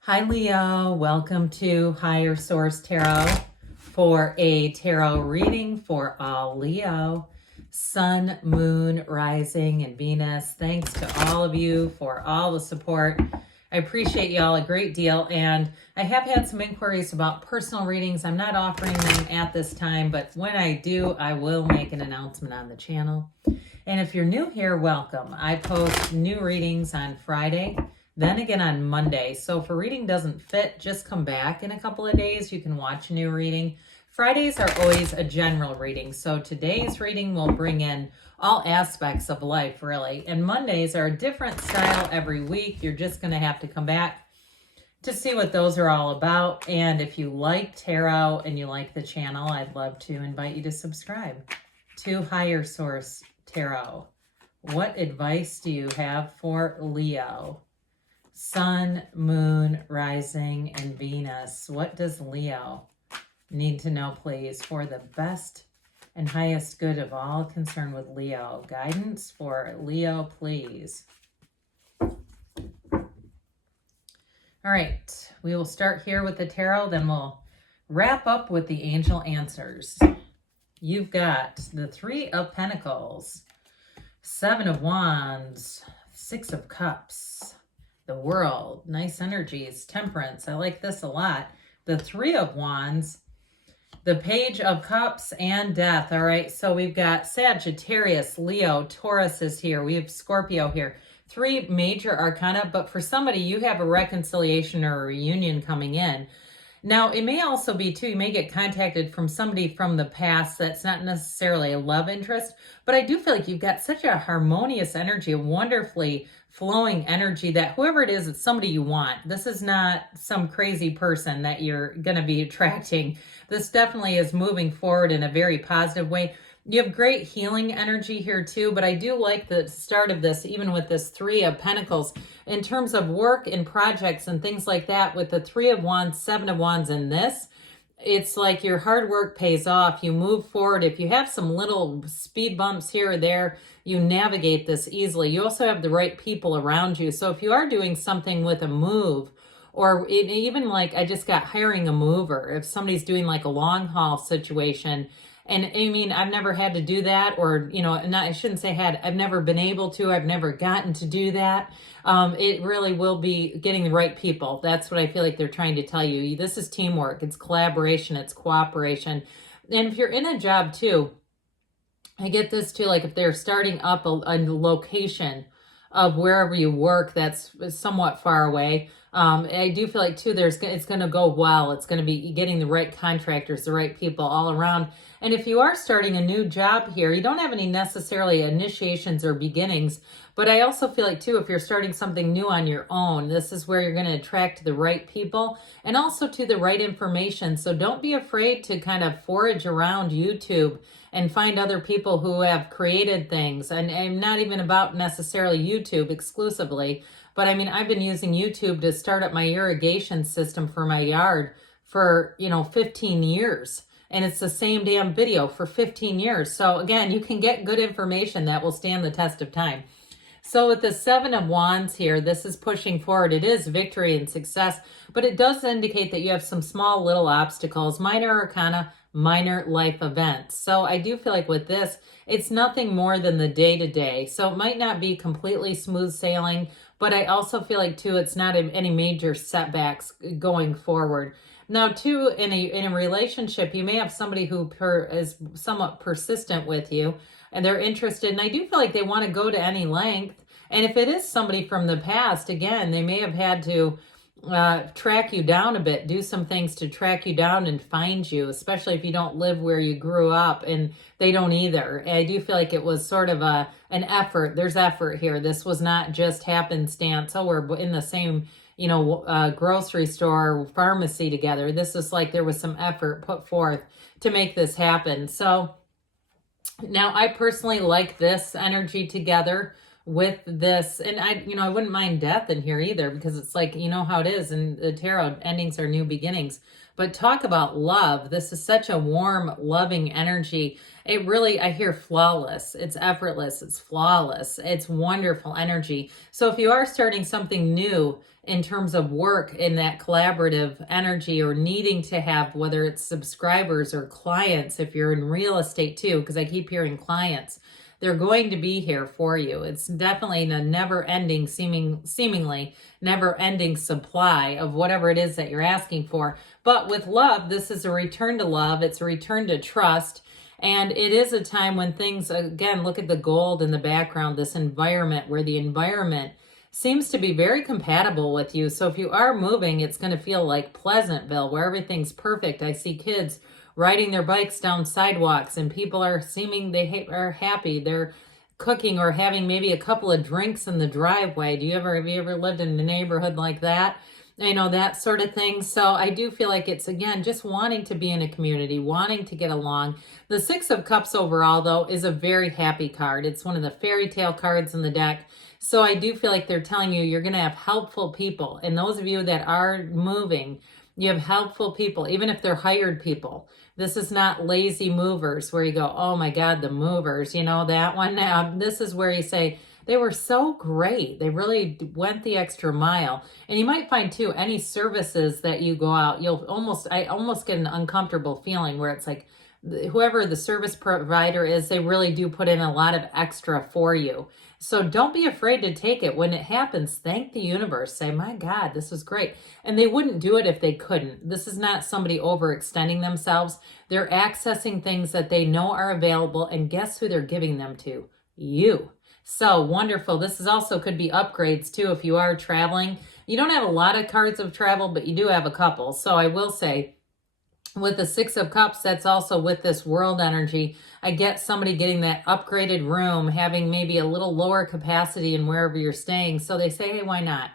Hi Leo, welcome to Higher Source Tarot for a tarot reading for all Leo, Sun, Moon, Rising, and Venus. Thanks to all of you for all the support. I appreciate y'all a great deal, and I have had some inquiries about personal readings. I'm not offering them at this time, but when I do, I will make an announcement on the channel. And if you're new here, welcome. I post new readings on Friday, then again on Monday. So if a reading doesn't fit, just come back in a couple of days. You can watch a new reading. Fridays are always a general reading. So today's reading will bring in all aspects of life, really. And Mondays are a different style every week. You're just going to have to come back to see what those are all about. And if you like tarot and you like the channel, I'd love to invite you to subscribe to Higher Source Tarot. What advice do you have for Leo? Sun, Moon, Rising, and Venus. What does Leo need to know, please, for the best and highest good of all concerned with Leo? Guidance for Leo, please. All right, we will start here with the tarot, then we'll wrap up with the angel answers. You've got the Three of Pentacles, Seven of Wands, Six of Cups, the World, nice energies, Temperance, I like this a lot. The Three of Wands, the Page of Cups, and Death. All right, so we've got Sagittarius, Leo, Taurus is here. We have Scorpio here. Three major arcana, but for somebody, you have a reconciliation or a reunion coming in. Now, it may also be, too, you may get contacted from somebody from the past that's not necessarily a love interest, but I do feel like you've got such a harmonious energy, a wonderfully flowing energy that whoever it is, it's somebody you want. This is not some crazy person that you're going to be attracting. This definitely is moving forward in a very positive way. You have great healing energy here too, but I do like the start of this, even with this Three of Pentacles, in terms of work and projects and things like that. With the Three of Wands, Seven of Wands, and this, it's like your hard work pays off. You move forward. If you have some little speed bumps here or there, you navigate this easily. You also have the right people around you. So if you are doing something with a move, or even like I just got hiring a mover, if somebody's doing like a long haul situation, and I mean, I've never had to do that, or, you know, I shouldn't say had, I've never been able to, I've never gotten to do that. It really will be getting the right people. That's what I feel like they're trying to tell you. This is teamwork, it's collaboration, it's cooperation. And if you're in a job too, I get this too, like if they're starting up a location of wherever you work that's somewhat far away, I do feel like too it's going to go well. It's going to be getting the right contractors, the right people all around. And if you are starting a new job here, you don't have any necessarily initiations or beginnings, but I also feel like too, if you're starting something new on your own, this is where you're going to attract the right people and also to the right information. So don't be afraid to kind of forage around YouTube and find other people who have created things. And I'm not even about necessarily YouTube exclusively, but I mean, I've been using YouTube to start up my irrigation system for my yard for, 15 years. And it's the same damn video for 15 years. So again, you can get good information that will stand the test of time. So with the Seven of Wands here, this is pushing forward. It is victory and success, but it does indicate that you have some small little obstacles, minor arcana, minor life events. So I do feel like with this, it's nothing more than the day-to-day. So it might not be completely smooth sailing, but I also feel like too, it's not any major setbacks going forward. Now too, in a relationship, you may have somebody who is somewhat persistent with you and they're interested. And I do feel like they want to go to any length. And if it is somebody from the past, again, they may have had to track you down a bit, do some things to track you down and find you, especially if you don't live where you grew up and they don't either. And I do feel like it was sort of an effort. There's effort here. This was not just happenstance. Oh, we're in the same, grocery store, pharmacy together. This is like there was some effort put forth to make this happen. So now I personally like this energy together with this. And I wouldn't mind death in here either, because it's like, you know how it is in the tarot, endings are new beginnings. But talk about love. This is such a warm, loving energy. It really, I hear flawless. It's effortless. It's flawless. It's wonderful energy. So if you are starting something new in terms of work in that collaborative energy, or needing to have, whether it's subscribers or clients, if you're in real estate too, because I keep hearing clients, they're going to be here for you. It's definitely a never-ending, seemingly never-ending supply of whatever it is that you're asking for. But with love, this is a return to love. It's a return to trust. And it is a time when things, again, look at the gold in the background, this environment where the environment seems to be very compatible with you. So if you are moving, it's going to feel like Pleasantville, where everything's perfect. I see kids riding their bikes down sidewalks, and people are seeming they are happy. They're cooking or having maybe a couple of drinks in the driveway. Have you ever lived in a neighborhood like that? That sort of thing. So I do feel like it's, again, just wanting to be in a community, wanting to get along. The Six of Cups overall, though, is a very happy card. It's one of the fairy tale cards in the deck. So I do feel like they're telling you you're going to have helpful people. And those of you that are moving, you have helpful people, even if they're hired people. This is not lazy movers where you go, oh my God, the movers, that one. This is where you say, they were so great. They really went the extra mile. And you might find too, any services that you go out, I almost get an uncomfortable feeling where it's like, whoever the service provider is, they really do put in a lot of extra for you. So don't be afraid to take it. When it happens, thank the universe. Say, my God, this was great. And they wouldn't do it if they couldn't. This is not somebody overextending themselves. They're accessing things that they know are available. And guess who they're giving them to? You. So wonderful. This is also could be upgrades too if you are traveling. You don't have a lot of cards of travel, but you do have a couple. So I will say, with the Six of Cups, that's also with this world energy. I get somebody getting that upgraded room, having maybe a little lower capacity in wherever you're staying. So they say, hey, why not?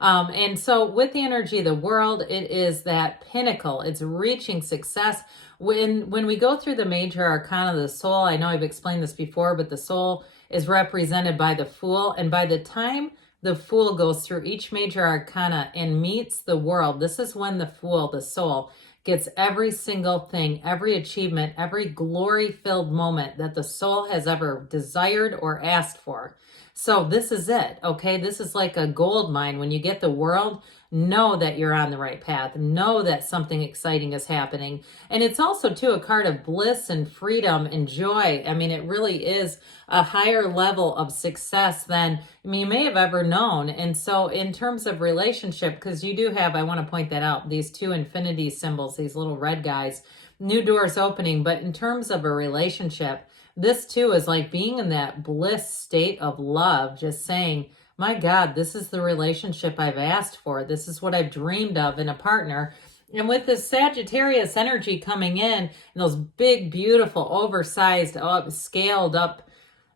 And so with the energy of the world, it is that pinnacle. It's reaching success. When we go through the major arcana of the soul, I know I've explained this before, but the soul is represented by the Fool. And by the time the Fool goes through each major arcana and meets the world, this is when the Fool, the soul, gets every single thing, every achievement, every glory-filled moment that the soul has ever desired or asked for. So this is it, okay? This is like a gold mine. When you get the world, know that you're on the right path. Know that something exciting is happening. And it's also, too, a card of bliss and freedom and joy. I mean, it really is a higher level of success than you may have ever known. And so in terms of relationship, because you do have, I want to point that out, these two infinity symbols, these little red guys, new doors opening. But in terms of a relationship, this too is like being in that bliss state of love, just saying, my God, this is the relationship I've asked for. This is what I've dreamed of in a partner. And with this Sagittarius energy coming in, and those big, beautiful, oversized, scaled up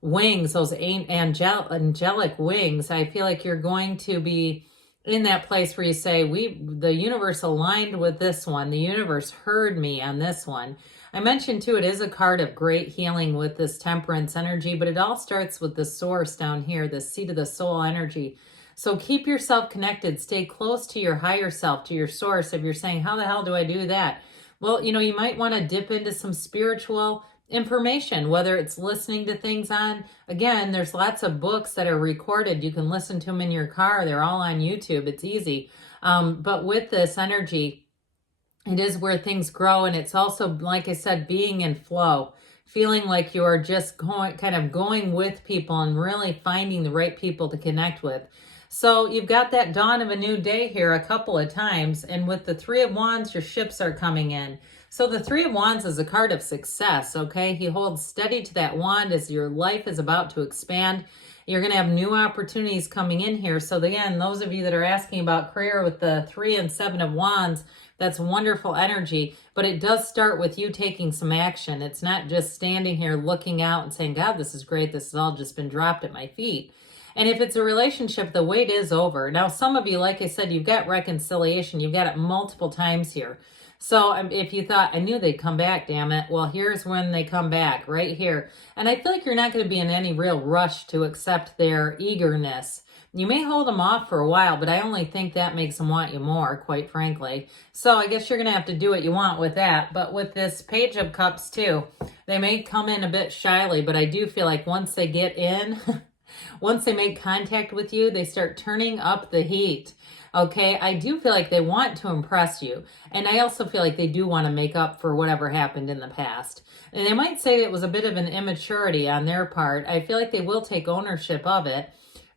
wings, those angelic wings, I feel like you're going to be in that place where you say, the universe aligned with this one. The universe heard me on this one. I mentioned too, it is a card of great healing with this temperance energy, but it all starts with the source down here, the seat of the soul energy. So keep yourself connected. Stay close to your higher self, to your source. If you're saying, how the hell do I do that? Well, you might want to dip into some spiritual information, whether it's listening to things on, again, there's lots of books that are recorded. You can listen to them in your car. They're all on YouTube. It's easy. But with this energy, it is where things grow. And it's also, like I said, being in flow, feeling like you are just going with people and really finding the right people to connect with. So you've got that dawn of a new day here a couple of times. And with the Three of Wands, your ships are coming in. So the Three of Wands is a card of success, okay? He holds steady to that wand as your life is about to expand. You're going to have new opportunities coming in here. So again, those of you that are asking about career with the 3 and 7 of Wands, that's wonderful energy, but it does start with you taking some action. It's not just standing here looking out and saying, God, this is great. This has all just been dropped at my feet. And if it's a relationship, the wait is over. Now, some of you, like I said, you've got reconciliation. You've got it multiple times here. So if you thought, I knew they'd come back, damn it. Well, here's when they come back, right here. And I feel like you're not going to be in any real rush to accept their eagerness. You may hold them off for a while, but I only think that makes them want you more, quite frankly. So I guess you're going to have to do what you want with that. But with this Page of Cups too, they may come in a bit shyly, but I do feel like once they get in, once they make contact with you, they start turning up the heat. Okay, I do feel like they want to impress you. And I also feel like they do want to make up for whatever happened in the past. And they might say it was a bit of an immaturity on their part. I feel like they will take ownership of it.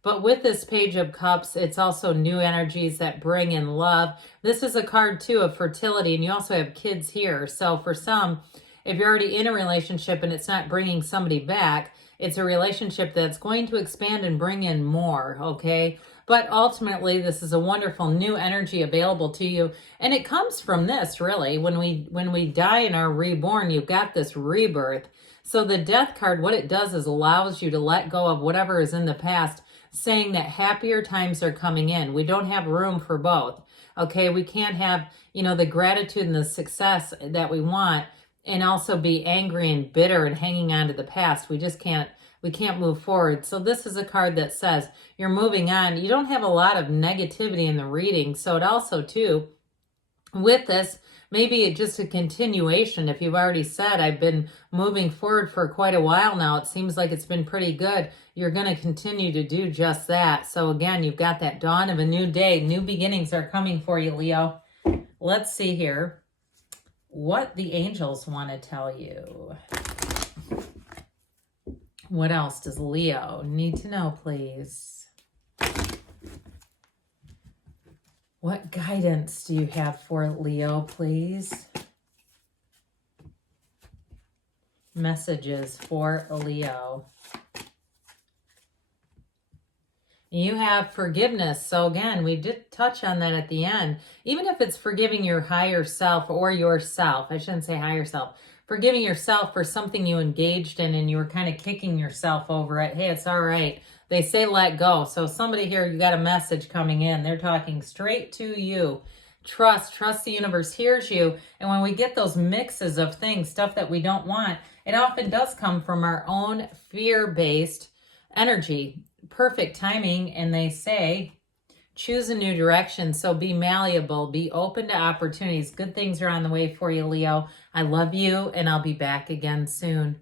But with this Page of Cups, it's also new energies that bring in love. This is a card, too, of fertility, and you also have kids here. So for some, if you're already in a relationship and it's not bringing somebody back, it's a relationship that's going to expand and bring in more, okay? But ultimately, this is a wonderful new energy available to you. And it comes from this, really. When we die and are reborn, you've got this rebirth. So the Death card, what it does is allows you to let go of whatever is in the past, saying that happier times are coming in. We don't have room for both. Okay, we can't have, the gratitude and the success that we want and also be angry and bitter and hanging on to the past. We can't move forward. So this is a card that says you're moving on. You don't have a lot of negativity in the reading. So it also, too, with this, maybe it's just a continuation. If you've already said, I've been moving forward for quite a while now, it seems like it's been pretty good. You're going to continue to do just that. So again, you've got that dawn of a new day. New beginnings are coming for you, Leo. Let's see here what the angels want to tell you. What else does Leo need to know, please? What guidance do you have for Leo, please? Messages for Leo. You have forgiveness. So again, we did touch on that at the end. Even if it's forgiving your higher self or yourself, I shouldn't say higher self, forgiving yourself for something you engaged in and you were kind of kicking yourself over it. Hey, it's all right. They say let go. So somebody here, you got a message coming in. They're talking straight to you. Trust the universe hears you. And when we get those mixes of things, stuff that we don't want, it often does come from our own fear-based energy. Perfect timing. And they say, choose a new direction. So be malleable, be open to opportunities. Good things are on the way for you, Leo. I love you, and I'll be back again soon.